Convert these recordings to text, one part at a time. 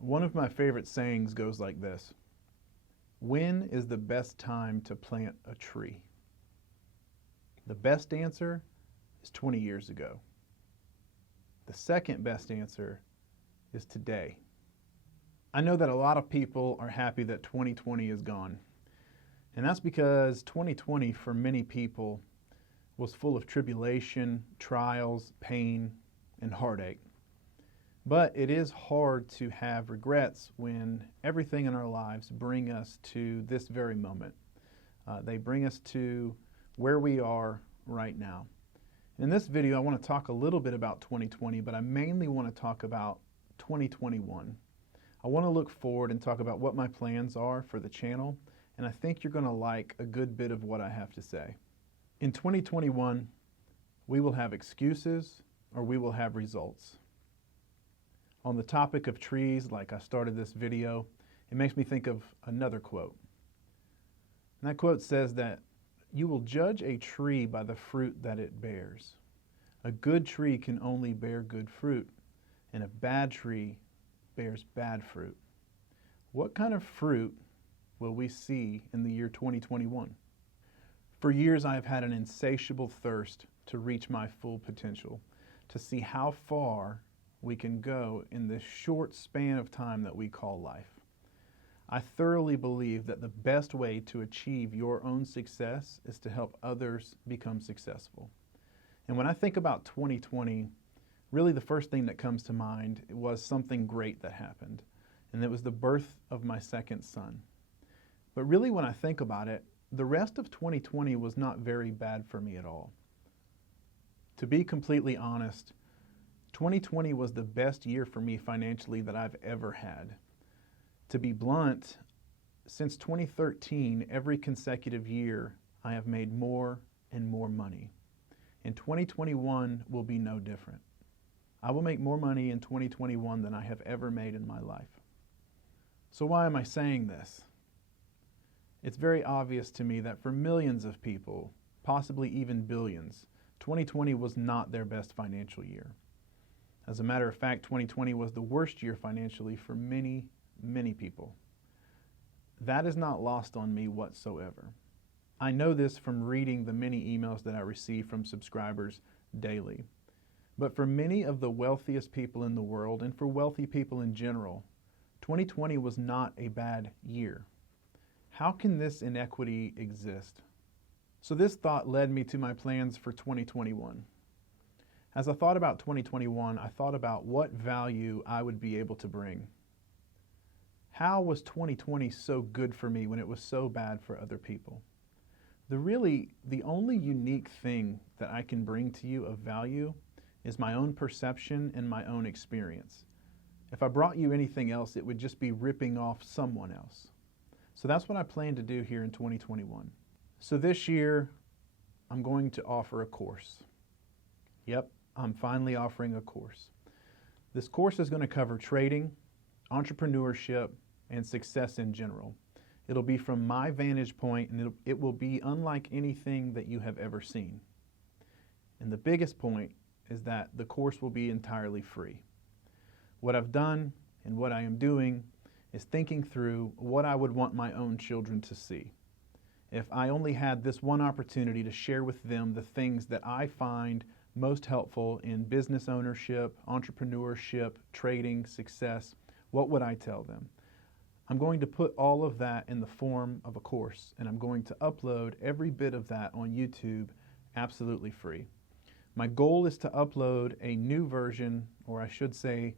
One of my favorite sayings goes like this: when is the best time to plant a tree? The best answer is 20 years ago. The second best answer is today. I know that a lot of people are happy that 2020 is gone. And that's because 2020 for many people was full of tribulation, trials, pain, and heartache. But it is hard to have regrets when everything in our lives bring us to this very moment. They bring us to where we are right now. In this video, I want to talk a little bit about 2020, but I mainly want to talk about 2021. I want to look forward and talk about what my plans are for the channel, and I think you're going to like a good bit of what I have to say. In 2021, we will have excuses or we will have results. On the topic of trees, like I started this video, it makes me think of another quote. And that quote says that you will judge a tree by the fruit that it bears. A good tree can only bear good fruit, and a bad tree bears bad fruit. What kind of fruit will we see in the year 2021? For years, I have had an insatiable thirst to reach my full potential, to see how far we can go in this short span of time that we call life. I thoroughly believe that the best way to achieve your own success is to help others become successful. And when I think about 2020, really the first thing that comes to mind was something great that happened, and it was the birth of my second son. But really when I think about it, the rest of 2020 was not very bad for me at all. To be completely honest, 2020 was the best year for me financially that I've ever had. To be blunt, since 2013, every consecutive year, I have made more and more money. And 2021 will be no different. I will make more money in 2021 than I have ever made in my life. So why am I saying this? It's very obvious to me that for millions of people, possibly even billions, 2020 was not their best financial year. As a matter of fact, 2020 was the worst year financially for many, many people. That is not lost on me whatsoever. I know this from reading the many emails that I receive from subscribers daily. But for many of the wealthiest people in the world, and for wealthy people in general, 2020 was not a bad year. How can this inequity exist? So this thought led me to my plans for 2021. As I thought about 2021, I thought about what value I would be able to bring. How was 2020 so good for me when it was so bad for other people? The only unique thing that I can bring to you of value is my own perception and my own experience. If I brought you anything else, it would just be ripping off someone else. So that's what I plan to do here in 2021. So this year, I'm going to offer a course. Yep, I'm finally offering a course. This course is going to cover trading, entrepreneurship, and success in general. It'll be from my vantage point, and it will be unlike anything that you have ever seen. And the biggest point is that the course will be entirely free. What I've done and what I am doing is thinking through what I would want my own children to see. If I only had this one opportunity to share with them the things that I find most helpful in business ownership, entrepreneurship, trading, success, what would I tell them? I'm going to put all of that in the form of a course, and I'm going to upload every bit of that on YouTube absolutely free. My goal is to upload a new version, or I should say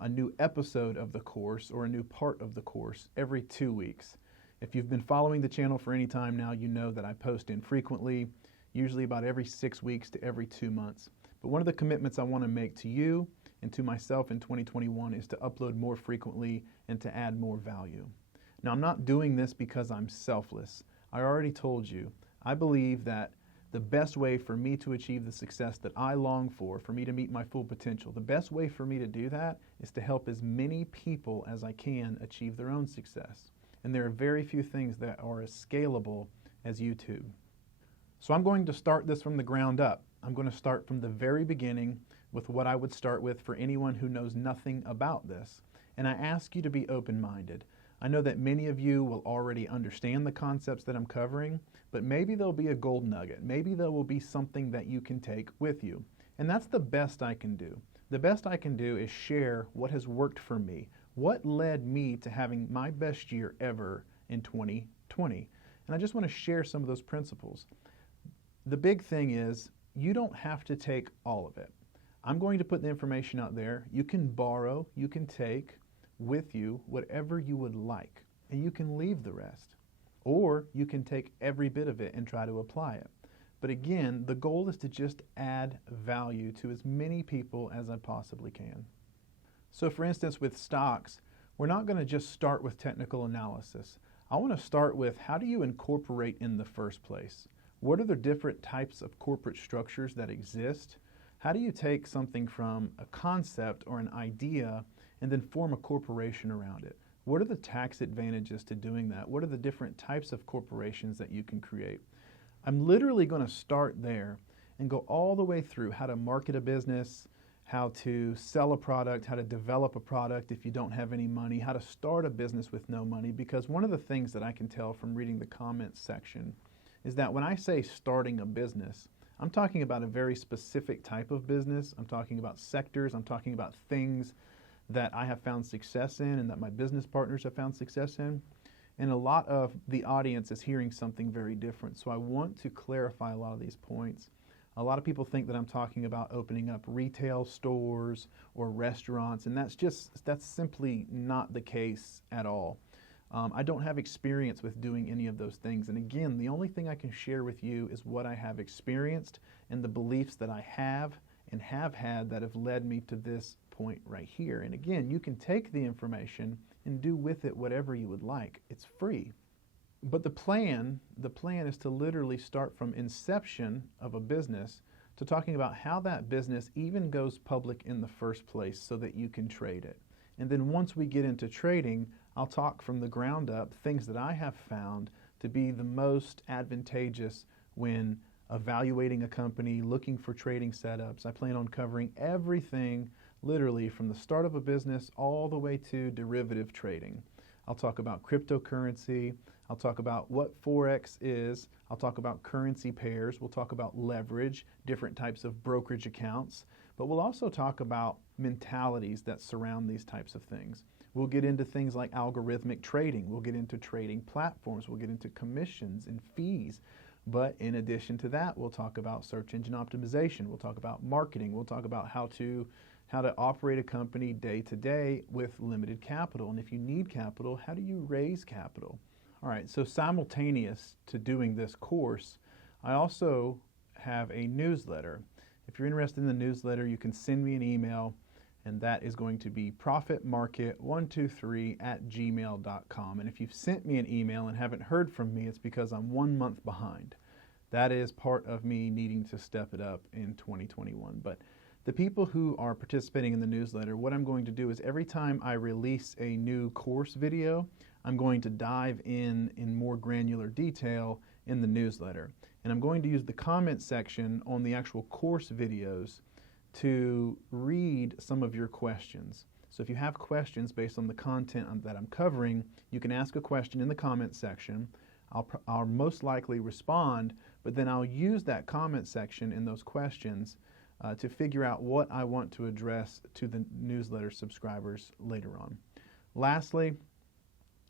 a new episode of the course or a new part of the course every 2 weeks. If you've been following the channel for any time now, you know that I post infrequently, usually about every 6 weeks to every 2 months. But one of the commitments I want to make to you and to myself in 2021 is to upload more frequently and to add more value. Now, I'm not doing this because I'm selfless. I already told you, I believe that the best way for me to achieve the success that I long for me to meet my full potential, the best way for me to do that is to help as many people as I can achieve their own success. And there are very few things that are as scalable as YouTube. So I'm going to start this from the ground up. I'm going to start from the very beginning with what I would start with for anyone who knows nothing about this. And I ask you to be open-minded. I know that many of you will already understand the concepts that I'm covering, but maybe there'll be a gold nugget. Maybe there will be something that you can take with you. And that's the best I can do. The best I can do is share what has worked for me, what led me to having my best year ever in 2020. And I just want to share some of those principles. The big thing is you don't have to take all of it. I'm going to put the information out there. You can borrow, you can take with you whatever you would like, and you can leave the rest. Or you can take every bit of it and try to apply it. But again, the goal is to just add value to as many people as I possibly can. So for instance, with stocks, we're not going to just start with technical analysis. I want to start with, how do you incorporate in the first place? What are the different types of corporate structures that exist? How do you take something from a concept or an idea and then form a corporation around it? What are the tax advantages to doing that? What are the different types of corporations that you can create? I'm literally going to start there and go all the way through how to market a business, how to sell a product, how to develop a product if you don't have any money, how to start a business with no money. Because one of the things that I can tell from reading the comments section is that when I say starting a business, I'm talking about a very specific type of business. I'm talking about sectors. I'm talking about things that I have found success in and that my business partners have found success in. And a lot of the audience is hearing something very different. So I want to clarify a lot of these points. A lot of people think that I'm talking about opening up retail stores or restaurants, and that's simply not the case at all. I don't have experience with doing any of those things. And again, the only thing I can share with you is what I have experienced and the beliefs that I have and have had that have led me to this point right here. And again, you can take the information and do with it whatever you would like. It's free. But the plan is to literally start from inception of a business to talking about how that business even goes public in the first place so that you can trade it. And then once we get into trading, I'll talk from the ground up things that I have found to be the most advantageous when evaluating a company, looking for trading setups. I plan on covering everything literally from the start of a business all the way to derivative trading. I'll talk about cryptocurrency. I'll talk about what Forex is. I'll talk about currency pairs. We'll talk about leverage, different types of brokerage accounts. But we'll also talk about mentalities that surround these types of things. We'll get into things like algorithmic trading. We'll get into trading platforms. We'll get into commissions and fees. But in addition to that, we'll talk about search engine optimization. We'll talk about marketing. We'll talk about how to operate a company day to day with limited capital. And if you need capital, how do you raise capital? All right, so simultaneous to doing this course, I also have a newsletter. If you're interested in the newsletter, you can send me an email, and that is going to be profitmarket123@gmail.com. And if you've sent me an email and haven't heard from me, it's because I'm 1 month behind. That is part of me needing to step it up in 2021. But the people who are participating in the newsletter, what I'm going to do is every time I release a new course video, I'm going to dive in more granular detail in the newsletter. And I'm going to use the comment section on the actual course videos to read some of your questions. So if you have questions based on the content that I'm covering, you can ask a question in the comment section. I'll most likely respond, but then I'll use that comment section in those questions to figure out what I want to address to the newsletter subscribers later on. Lastly,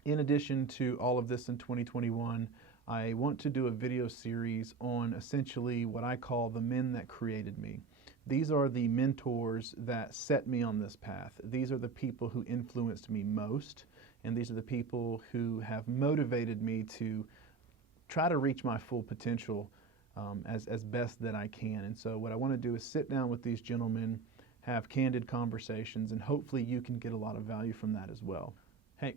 in addition to all of this in 2021, I want to do a video series on essentially what I call the men that created me. These are the mentors that set me on this path. These are the people who influenced me most, and these are the people who have motivated me to try to reach my full potential as best that I can. And so what I want to do is sit down with these gentlemen, have candid conversations, and hopefully you can get a lot of value from that as well. Hey,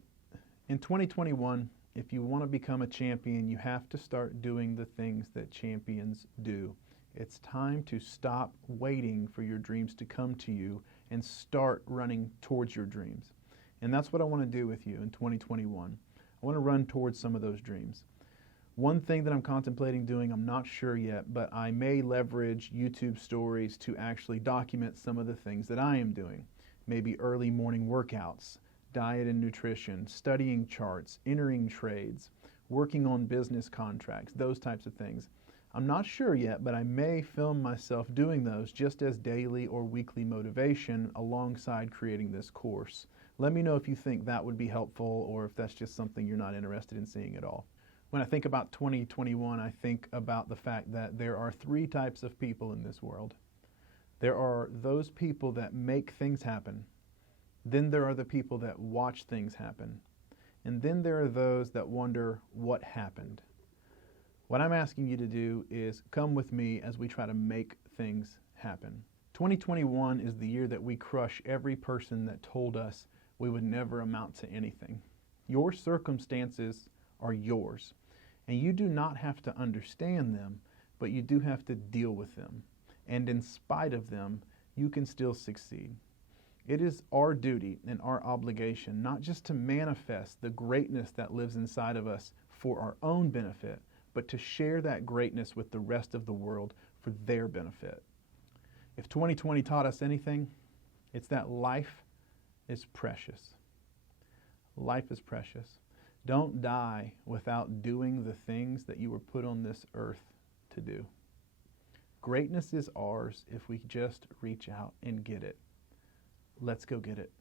in 2021, if you want to become a champion, you have to start doing the things that champions do. It's time to stop waiting for your dreams to come to you and start running towards your dreams. And that's what I want to do with you in 2021. I want to run towards some of those dreams. One thing that I'm contemplating doing, I'm not sure yet, but I may leverage YouTube stories to actually document some of the things that I am doing. Maybe early morning workouts, diet and nutrition, studying charts, entering trades, working on business contracts, those types of things. I'm not sure yet, but I may film myself doing those just as daily or weekly motivation alongside creating this course. Let me know if you think that would be helpful or if that's just something you're not interested in seeing at all. When I think about 2021, I think about the fact that there are three types of people in this world. There are those people that make things happen. Then there are the people that watch things happen. And then there are those that wonder what happened. What I'm asking you to do is come with me as we try to make things happen. 2021 is the year that we crush every person that told us we would never amount to anything. Your circumstances are yours, and you do not have to understand them, but you do have to deal with them. And in spite of them, you can still succeed. It is our duty and our obligation not just to manifest the greatness that lives inside of us for our own benefit, but to share that greatness with the rest of the world for their benefit. If 2020 taught us anything, it's that life is precious. Life is precious. Don't die without doing the things that you were put on this earth to do. Greatness is ours if we just reach out and get it. Let's go get it.